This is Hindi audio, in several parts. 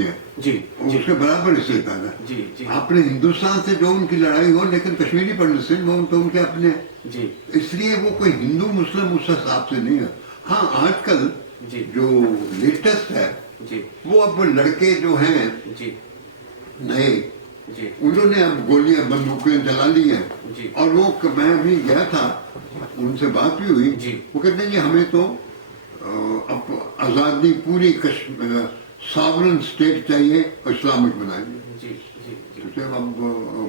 होती है जी उसके बराबर हिस्से का है। जी जी आपने हिंदुस्तान से जो उनकी लड़ाई हो, लेकिन कश्मीरी पंडित सिंह वो तो उनके अपने, जी इसलिए वो कोई हिंदू मुस्लिम उस हिसाब से नहीं है। हाँ, आजकल जी जो लेटेस्ट है जी वो अब लड़के जो हैं जी नए, जी उन्होंने अब गोलियां बंदूकें चला ली हैं। जी और वो मैं भी गया था, उनसे बात भी हुई। जी। वो कहते हैं कि हमें तो अब आज़ादी पूरी सॉवरेन स्टेट चाहिए और इस्लामिक बनाएंगे। जी जी जी तो जब अब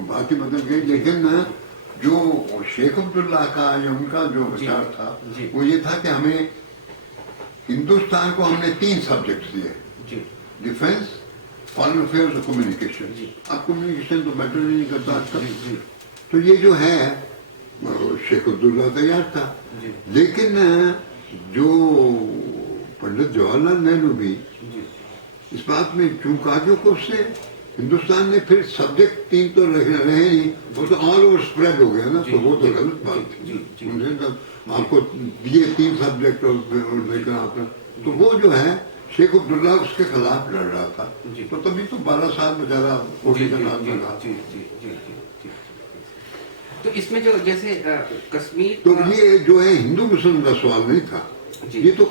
बात ही बदल गई। लेकिन जो शेख अब्दुल्ला का या उनका जो विचार था जी। वो ये था कि हमें हिंदुस्तान को हमने 3 सब्जेक्ट्स दिए, जी डिफेंस, फॉरेन अफेयर्स और कम्युनिकेशन। जी। अब कम्युनिकेशन तो मैटर नहीं करता आजकल। जी जी तो ये जो है शेख अब्दुल्ला तैयार था। जी लेकिन जो पंडित जवाहरलाल नेहरू भी जी इस बात में चूका जो को उससे हिंदुस्तान ने फिर सब्जेक्ट 3 तो रहे नहीं, वो तो ऑल ओवर स्प्रेड हो गया ना। तो वो तो गलत बात जी, जी, थी। उनसे तो आपको दिए 3 सब्जेक्ट और लेकर आपने, तो वो जो है शेख अब्दुल्ला उसके खिलाफ लड़ रहा था। जी। तो तभी तो 12 साल बेचारा कोटी का नाम जी लगा। जी जी जी जी। तो इसमें जो जैसे कश्मीर तो का- ये जो है हिंदू मुस्लिम का सवाल नहीं था, जी। ये तो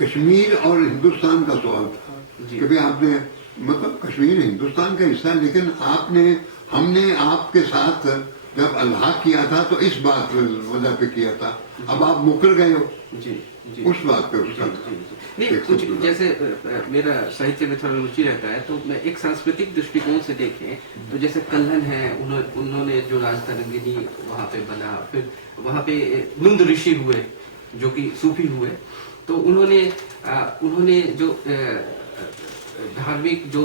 कश्मीर और हिंदुस्तान का सवाल था। जी। कि भाई आपने मतलब कश्मीर हिंदुस्तान का हिस्सा है, लेकिन हमने आपके साथ जब अल्लाह किया था तो इस बात वजह पे किया था, अब आप मुकर गए हो जी जी उस बात पे उसका जी, जी, जी। नहीं कुछ जैसे मेरा साहित्य में थोड़ा रुचि रहता है, तो मैं एक सांस्कृतिक दृष्टिकोण से देखें तो जैसे कल्हन है, उन्होंने जो राजतरंगिनी वहाँ पे बना, फिर वहाँ पे नुंद ऋषि हुए जो कि सूफी हुए, तो उन्होंने जो धार्मिक जो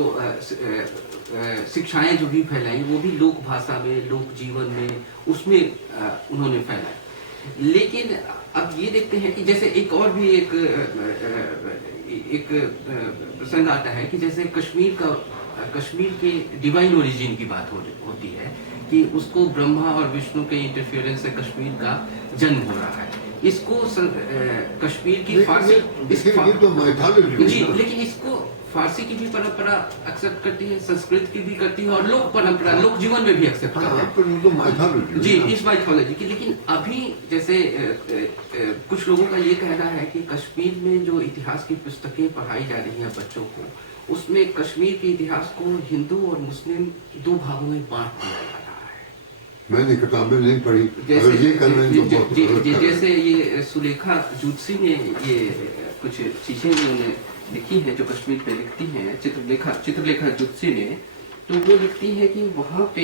शिक्षाएं जो भी फैलाई वो भी लोक भाषा में, लोक जीवन में, उसमें उन्होंने फैलाई। लेकिन अब ये देखते हैं कि जैसे एक और भी एक प्रसंग आता है कि जैसे कश्मीर के डिवाइन ओरिजिन की बात होती है कि उसको ब्रह्मा और विष्णु के इंटरफेरेंस से कश्मीर का जन्म हो रहा है। इसको कश्मीर की फारसी ये तो mythology जी, है ना। लेकिन इसको फारसी की भी परंपरा एक्सेप्ट करती है, संस्कृत की भी करती है और लोक परंपरा, लोक जीवन में भी एक्सेप्ट करती है। हाँ, पर वो तो mythology जी, है ना। इस माइथोलॉजी की। लेकिन अभी जैसे कुछ लोगों का ये कहना है कि कश्मीर में जो इतिहास की पुस्तकें पढ़ाई जा रही हैं बच्चों को, उसमें कश्मीर के इतिहास को हिंदू और मुस्लिम 2 भागों में बांट दिया जा रहा है। मैंने किताबें नहीं पढ़ी, जैसे अगर ये कर रहे हैं तो बहुत गलत कर रहे हैं। जैसे ये सुलेखा जूत्सी ने ये कुछ चीजें उन्होंने लिखी है जो कश्मीर पे लिखती हैं, चित्रलेखा जूत्सी ने, तो वो लिखती है कि वहाँ पे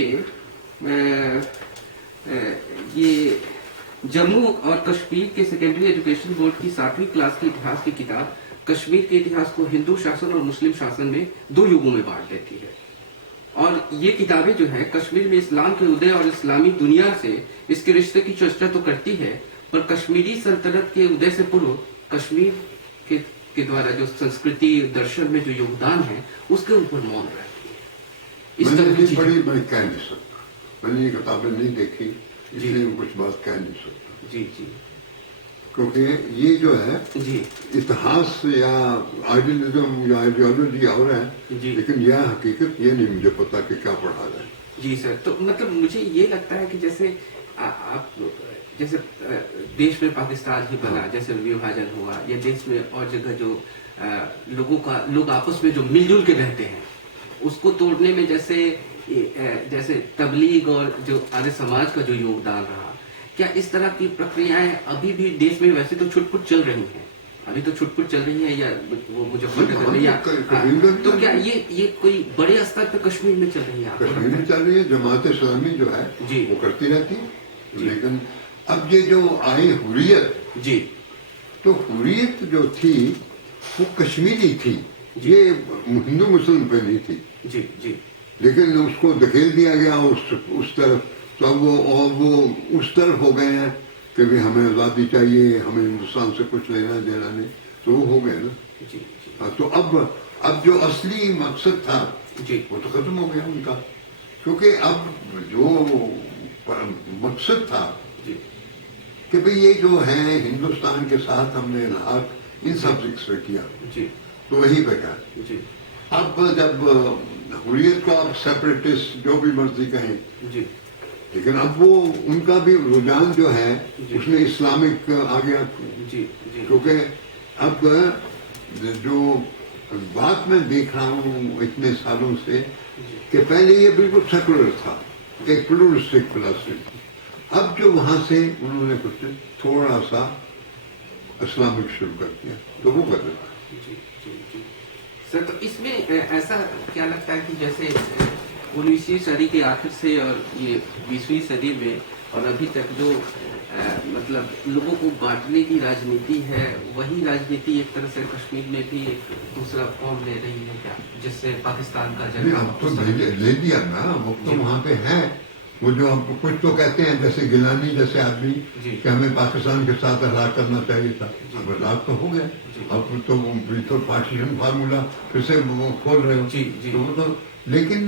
ये जम्मू और कश्मीर के सेकेंडरी एजुकेशन बोर्ड की 7वीं क्लास की इतिहास की किताब कश्मीर के इतिहास को हिंदू शासन और मुस्लिम शासन में 2 युगों में बांट देती है। और ये किताबें जो है कश्मीर में इस्लाम के उदय और इस्लामी दुनिया से इसके रिश्ते की चर्चा तो करती है, पर कश्मीरी सल्तनत के उदय से पूर्व कश्मीर के द्वारा जो संस्कृति दर्शन में जो योगदान है उसके ऊपर मौन रहती है। मैंने तरह की नहीं चीजें- पढ़ी, मैं कह नहीं सकता। मैंने ये किताबें नहीं देखी, इसलिए मैं कुछ बात कह नहीं सकता। जी जी क्योंकि ये जो है जी इतिहास या आइडियलिज्म या आइडियोलॉजी और है, जी। लेकिन यह हकीकत ये नहीं मुझे पता कि क्या पढ़ा जाए। जी सर, तो मतलब मुझे ये लगता है कि जैसे आप जैसे देश में पाकिस्तान ही बना, जैसे विभाजन हुआ, या देश में और जगह जो लोग आपस में जो मिलजुल के रहते हैं उसको तोड़ने में जैसे तबलीग और जो आर्य समाज का जो योगदान रहा, क्या इस तरह की प्रक्रियाएं अभी भी देश में वैसे तो छुटपुट चल रही हैं, अभी तो छुटपुट चल रही है, या वो मुजफ्फरनगर में, या तो क्या ये कोई बड़े स्तर पे कश्मीर में चल रही है? आपको कश्मीर लगता में चल रही है, जमात इस्लामी जो है जी। वो करती रहती है। लेकिन अब ये जो आई हुर्रियत, जी तो हुर्रियत जो थी वो कश्मीरी थी, ये हिंदू मुस्लिम पे नहीं थी। जी जी लेकिन उसको धकेल दिया गया उस तरफ, तो अब वो उस तरफ हो गए हैं कि भी हमें आज़ादी चाहिए, हमें हिंदुस्तान से कुछ लेना देना नहीं, तो वो हो गए ना। जी जी हाँ, तो अब जो असली मकसद था जी वो तो खत्म हो गया उनका, क्योंकि अब जो मकसद था जी कि भाई ये जो है हिंदुस्तान के साथ हमने इल्हाक इन सब्जेक्ट्स पे किया, जी तो वही पे क्या। जी अब जब हुर्रियत को आप सेपरेटिस्ट जो भी मर्जी कहें, जी लेकिन अब वो उनका भी रुझान जो है जी। उसमें इस्लामिक आ गया, जी जी क्योंकि अब जो बात मैं देख रहा हूँ इतने सालों से कि पहले ये बिल्कुल सेकुलर था, एक प्लूरिस्टिक फिलॉसफी थी। अब जो वहां से उन्होंने कुछ थोड़ा सा इस्लामिक शुरू कर दिया, तो वो कर देता है। जी जी जी सर, तो इसमें ऐसा क्या लगता है कि जैसे 19वीं सदी के आखिर से और ये 20वीं सदी में और अभी तक जो मतलब लोगों को बांटने की राजनीति है, वही राजनीति एक तरह से कश्मीर में भी एक दूसरा फॉर्म ले रही है क्या, जिससे पाकिस्तान का नहीं, अब तो ले दिया ना, वो तो वहाँ पे है। वो जो अब कुछ तो कहते हैं जैसे गिलानी जैसे आदमी जी। कि हमें पाकिस्तान के साथ अलाग करना चाहिए था, अब अलाग तो हो गया। अब तो पार्टीशन फार्मूला फिर से वो खोल रहे हो, जी जी तो वो तो लेकिन